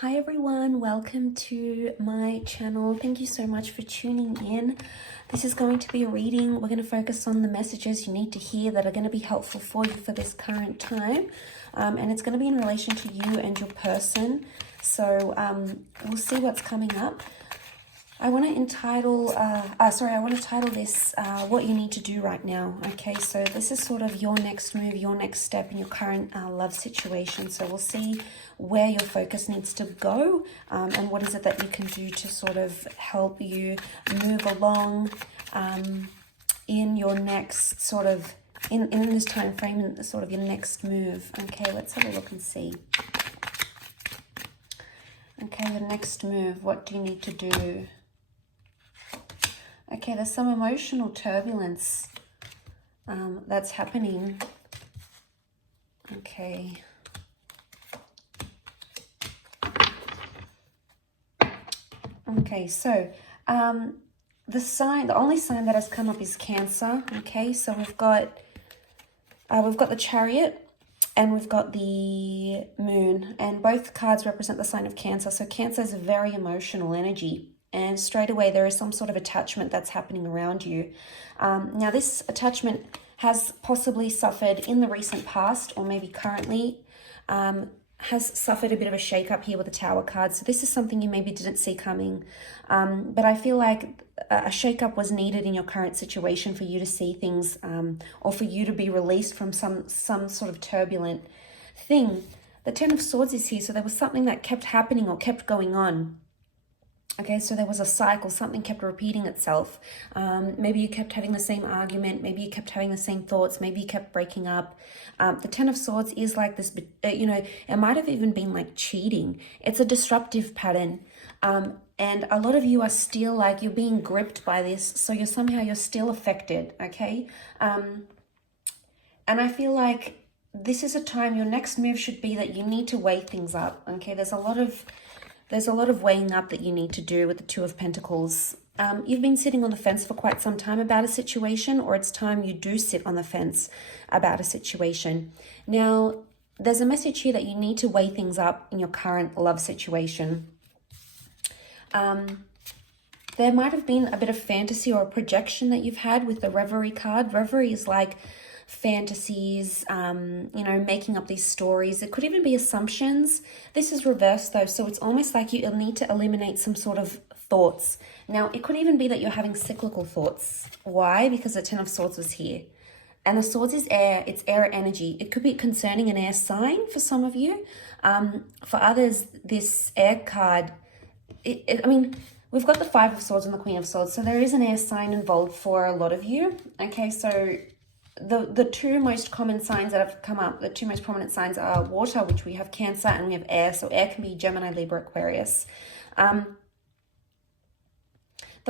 Hi everyone, welcome to my channel. Thank you so much for tuning in. This is going to be a reading. We're going to focus on the messages you need to hear that are going to be helpful for you for this current time. And it's going to be in relation to you and your person. So we'll see what's coming up. I want to title this what you need to do right now. Okay, so this is sort of your next move, your next step in your current love situation. So we'll see where your focus needs to go and what is it that you can do to sort of help you move along in your next sort of, in this time frame, in sort of your next move. Okay, let's have a look and see. Okay, the next move, what do you need to do? Okay, there's some emotional turbulence that's happening. Okay. Okay, so the only sign that has come up is Cancer. Okay, so we've got the Chariot and we've got the Moon, and both cards represent the sign of Cancer. So Cancer is a very emotional energy. And straight away, there is some sort of attachment that's happening around you. Now, this attachment has possibly suffered in the recent past, or maybe currently, has suffered a bit of a shake-up here with the Tower card. So this is something you maybe didn't see coming. But I feel like a shake-up was needed in your current situation for you to see things, or for you to be released from some sort of turbulent thing. The Ten of Swords is here, so there was something that kept happening or kept going on. Okay, so there was a cycle, something kept repeating itself. Maybe you kept having the same argument, maybe you kept having the same thoughts, maybe you kept breaking up. The Ten of Swords is like this, it might have even been like cheating. It's a disruptive pattern. And a lot of you are still like, you're being gripped by this, so you're still affected, okay? And I feel like this is a time, your next move should be that you need to weigh things up, okay? There's a lot of weighing up that you need to do with the Two of Pentacles. You've been sitting on the fence for quite some time about a situation, or it's time you do sit on the fence about a situation. Now, there's a message here that you need to weigh things up in your current love situation. There might have been a bit of fantasy or a projection that you've had with the Reverie card. Reverie is like fantasies, making up these stories. It could even be assumptions. This is reversed though, so it's almost like you'll need to eliminate some sort of thoughts. Now, it could even be that you're having cyclical thoughts. Why? Because the Ten of Swords was here. And the Swords is air, it's air energy. It could be concerning an air sign for some of you. For others, this air card, we've got the Five of Swords and the Queen of Swords, so there is an air sign involved for a lot of you. Okay, so the two most common signs that have come up, the two most prominent signs are water, which we have Cancer, and we have air. So air can be Gemini, Libra, Aquarius. The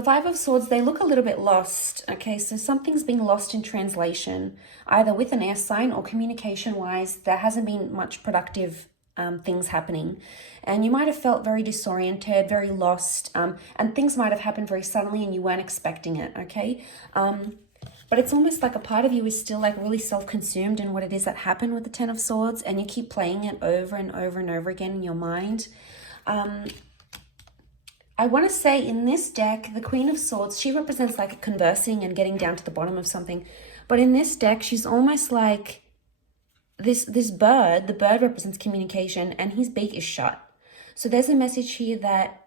Five of Swords, they look a little bit lost. Okay, so something's been lost in translation, either with an air sign or communication-wise. There hasn't been much productive things happening, and you might have felt very disoriented, very lost, and things might have happened very suddenly and you weren't expecting it. Okay, but it's almost like a part of you is still like really self-consumed in what it is that happened with the Ten of Swords, and you keep playing it over and over and over again in your mind. I want to say in this deck, the Queen of Swords, she represents like conversing and getting down to the bottom of something. But in this deck, she's almost like this bird. The bird represents communication, and his beak is shut. So there's a message here that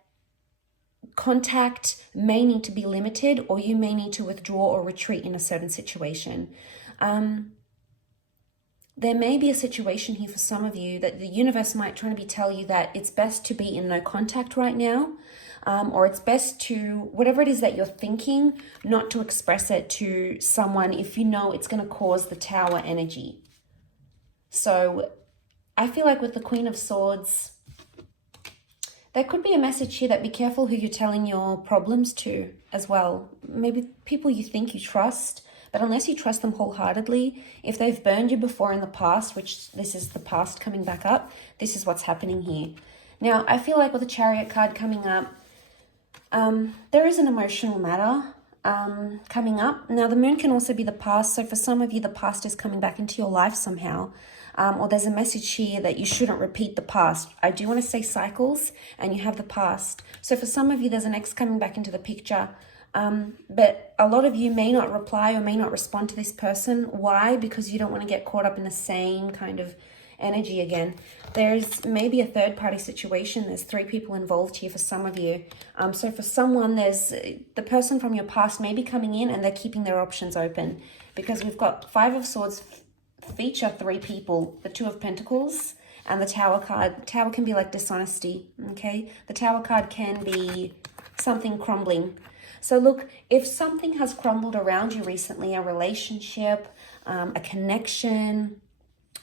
contact may need to be limited, or you may need to withdraw or retreat in a certain situation. There may be a situation here for some of you that the universe might try to be tell you that it's best to be in no contact right now, or it's best to, whatever it is that you're thinking, not to express it to someone if you know it's going to cause the Tower energy. So I feel like with the Queen of Swords, there could be a message here that be careful who you're telling your problems to as well. Maybe people you think you trust, but unless you trust them wholeheartedly, if they've burned you before in the past, which this is the past coming back up, this is what's happening here. Now, I feel like with the Chariot card coming up, there is an emotional matter coming up. Now, the Moon can also be the past. So for some of you, the past is coming back into your life somehow. or there's a message here that you shouldn't repeat the past. I do want to say cycles, and you have the past. So for some of you, there's an ex coming back into the picture. But a lot of you may not reply or may not respond to this person. Why? Because you don't want to get caught up in the same kind of energy again. There's maybe a third party situation. There's 3 people involved here for some of you. So for someone, there's the person from your past may be coming in and they're keeping their options open, because we've got 5 of Swords feature 3 people, the 2 of Pentacles and the Tower card. Tower can be like dishonesty, okay? The Tower card can be something crumbling. So look, if something has crumbled around you recently, a relationship, a connection,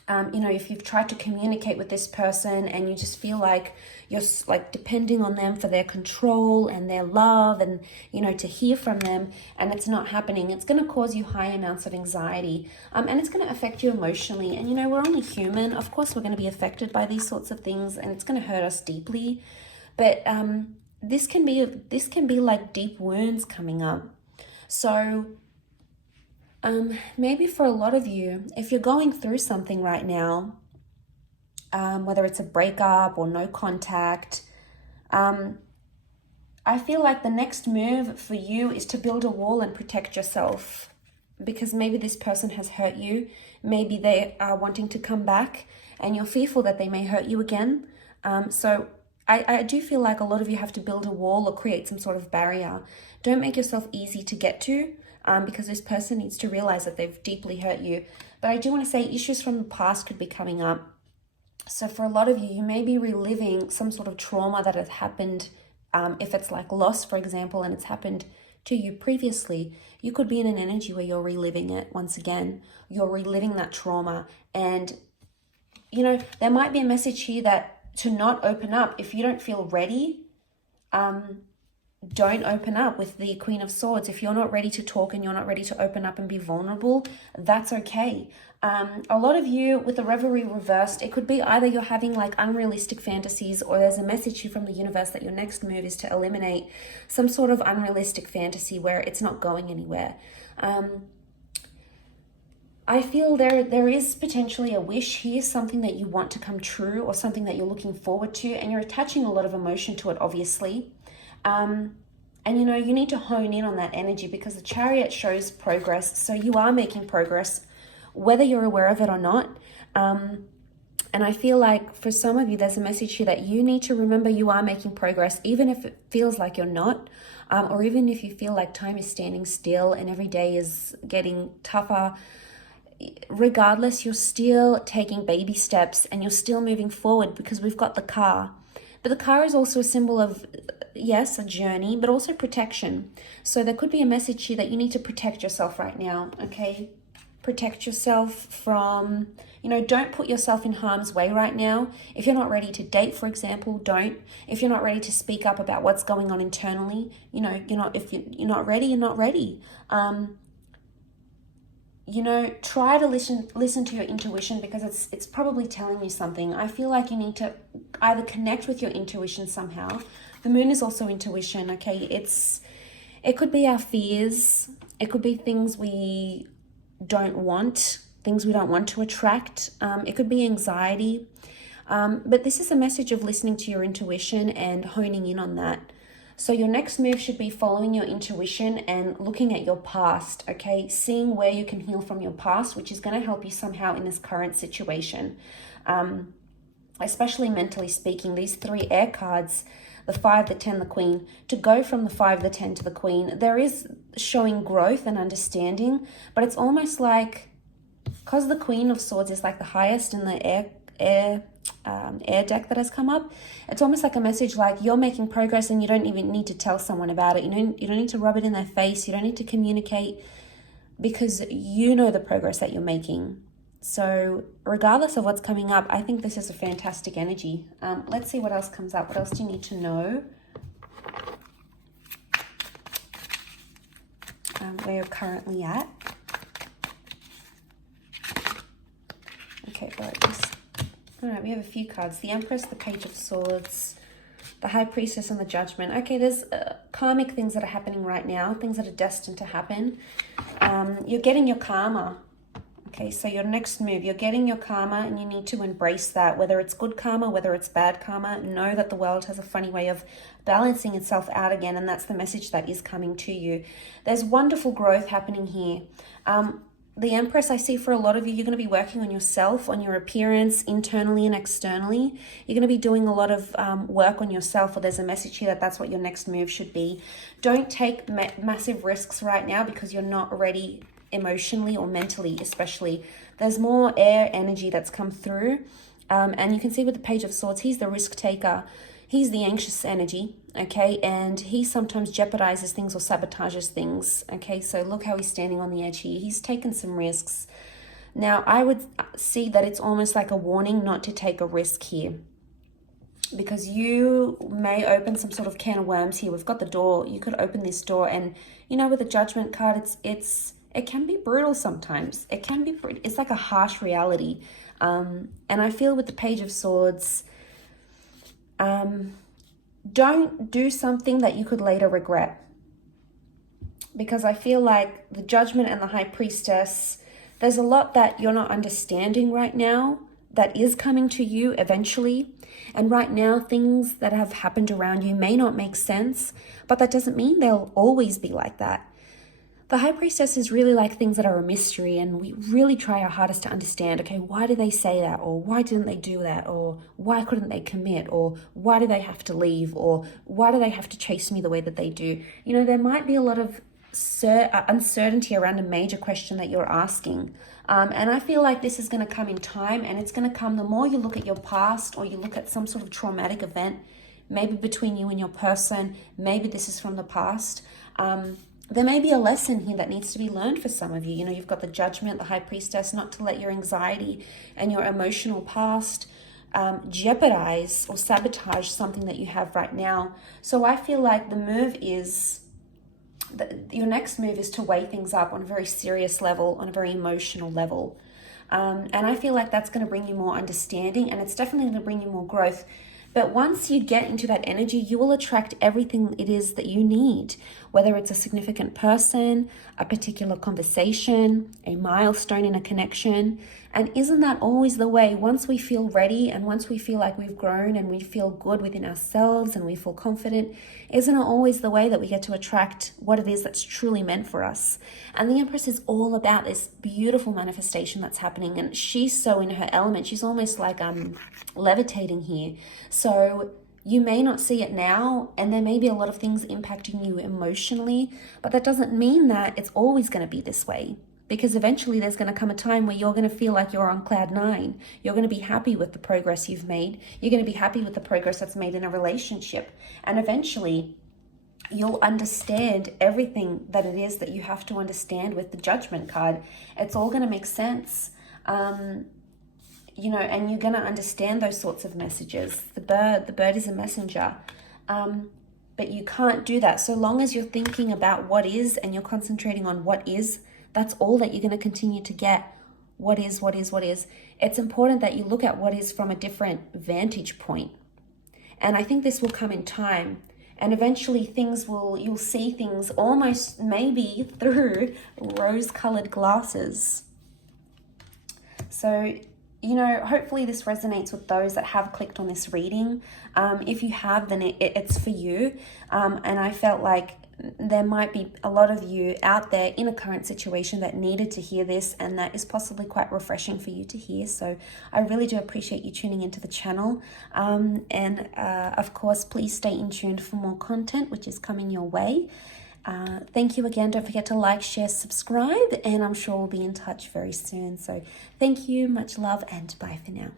you know, if you've tried to communicate with this person and you just feel like you're like depending on them for their control and their love and, you know, to hear from them, and it's not happening, it's going to cause you high amounts of anxiety, and it's going to affect you emotionally. And, you know, we're only human. Of course, we're going to be affected by these sorts of things, and it's going to hurt us deeply. But this can be like deep wounds coming up. So maybe for a lot of you, if you're going through something right now, whether it's a breakup or no contact, I feel like the next move for you is to build a wall and protect yourself, because maybe this person has hurt you. Maybe they are wanting to come back and you're fearful that they may hurt you again. So I do feel like a lot of you have to build a wall or create some sort of barrier. Don't make yourself easy to get to, because this person needs to realize that they've deeply hurt you. But I do want to say issues from the past could be coming up. So for a lot of you, you may be reliving some sort of trauma that has happened. If it's like loss, for example, and it's happened to you previously, you could be in an energy where you're reliving it once again. You're reliving that trauma. And, you know, there might be a message here that to not open up. If you don't feel ready, don't open up with the Queen of Swords. If you're not ready to talk and you're not ready to open up and be vulnerable, that's okay. A lot of you with the Revelry reversed, it could be either you're having like unrealistic fantasies, or there's a message here from the universe that your next move is to eliminate some sort of unrealistic fantasy where it's not going anywhere. I feel there is potentially a wish here, something that you want to come true or something that you're looking forward to, and you're attaching a lot of emotion to it, obviously. And, you know, you need to hone in on that energy, because the Chariot shows progress. So you are making progress, whether you're aware of it or not. And I feel like for some of you, there's a message here that you need to remember you are making progress, even if it feels like you're not, or even if you feel like time is standing still and every day is getting tougher. Regardless, you're still taking baby steps and you're still moving forward, because we've got the car. But the car is also a symbol of, yes, a journey, but also protection. So there could be a message here that you need to protect yourself right now, okay? Protect yourself from, you know, don't put yourself in harm's way right now. If you're not ready to date, for example, don't. If you're not ready to speak up about what's going on internally, you know, if you're not ready, you're not ready. You know, try to listen to your intuition, because it's probably telling you something. I feel like you need to either connect with your intuition somehow. The moon is also intuition, okay? It could be our fears. It could be things we don't want, things we don't want to attract. It could be anxiety. But this is a message of listening to your intuition and honing in on that. So your next move should be following your intuition and looking at your past, okay? Seeing where you can heal from your past, which is going to help you somehow in this current situation. Especially mentally speaking, these 3 air cards, the 5, the 10, the Queen, to go from the 5, the 10 to the Queen, there is showing growth and understanding, but it's almost like, because the Queen of Swords is like the highest in the air deck that has come up, it's almost like a message like you're making progress and you don't even need to tell someone about it. You don't need to rub it in their face. You don't need to communicate, because you know the progress that you're making. So regardless of what's coming up, I think this is a fantastic energy. Let's see what else comes up. What else do you need to know? Where you're currently at. Okay, all right, we have a few cards. The Empress, the Page of Swords, the High Priestess, and the Judgment. Okay, there's karmic things that are happening right now, things that are destined to happen. You're getting your karma, Okay, so your next move, you're getting your karma and you need to embrace that. Whether it's good karma, whether it's bad karma, know that the world has a funny way of balancing itself out again, and that's the message that is coming to you. There's wonderful growth happening here. The Empress, I see for a lot of you, you're going to be working on yourself, on your appearance, internally and externally. You're going to be doing a lot of work on yourself, or there's a message here that that's what your next move should be. Don't take massive risks right now because you're not ready emotionally or mentally, especially. There's more air energy that's come through. And you can see with the Page of Swords, he's the risk taker. He's the anxious energy, okay? And he sometimes jeopardizes things or sabotages things, okay? So look how he's standing on the edge here. He's taken some risks. Now, I would see that it's almost like a warning not to take a risk here, because you may open some sort of can of worms here. We've got the door. You could open this door, and, you know, with the Judgment card, it can be brutal sometimes. It's like a harsh reality. And I feel with the Page of Swords, don't do something that you could later regret, because I feel like the Judgment and the High Priestess, there's a lot that you're not understanding right now that is coming to you eventually. And right now, things that have happened around you may not make sense, but that doesn't mean they'll always be like that. The High Priestess is really like things that are a mystery, and we really try our hardest to understand, okay, why did they say that? Or why didn't they do that? Or why couldn't they commit? Or why do they have to leave? Or why do they have to chase me the way that they do? You know, there might be a lot of uncertainty around a major question that you're asking. And I feel like this is going to come in time, and it's going to come the more you look at your past, or you look at some sort of traumatic event, maybe between you and your person, maybe this is from the past. There may be a lesson here that needs to be learned for some of you. You know, you've got the Judgment, the High Priestess, not to let your anxiety and your emotional past jeopardize or sabotage something that you have right now. So I feel like the move is, your next move is to weigh things up on a very serious level, on a very emotional level. And I feel like that's going to bring you more understanding, and it's definitely going to bring you more growth. But once you get into that energy, you will attract everything it is that you need, whether it's a significant person, a particular conversation, a milestone in a connection. And isn't that always the way? Once we feel ready, and once we feel like we've grown and we feel good within ourselves and we feel confident, isn't it always the way that we get to attract what it is that's truly meant for us? And the Empress is all about this beautiful manifestation that's happening, and she's so in her element. She's almost like levitating here. So you may not see it now, and there may be a lot of things impacting you emotionally, but that doesn't mean that it's always going to be this way, because eventually there's going to come a time where you're going to feel like you're on cloud nine. You're going to be happy with the progress you've made. You're going to be happy with the progress that's made in a relationship. And eventually you'll understand everything that it is that you have to understand with the Judgment card. It's all going to make sense. You know, and you're going to understand those sorts of messages. The bird is a messenger. But you can't do that. So long as you're thinking about what is, and you're concentrating on what is, that's all that you're going to continue to get. What is, what is, what is. It's important that you look at what is from a different vantage point. And I think this will come in time. And eventually you'll see things almost maybe through rose-colored glasses. So, you know, hopefully this resonates with those that have clicked on this reading. If you have, then it's for you. And I felt like there might be a lot of you out there in a current situation that needed to hear this, and that is possibly quite refreshing for you to hear. So I really do appreciate you tuning into the channel. And of course, please stay in tune for more content, which is coming your way. Thank you again. Don't forget to like, share, subscribe, and I'm sure we'll be in touch very soon. So thank you, much love, and bye for now.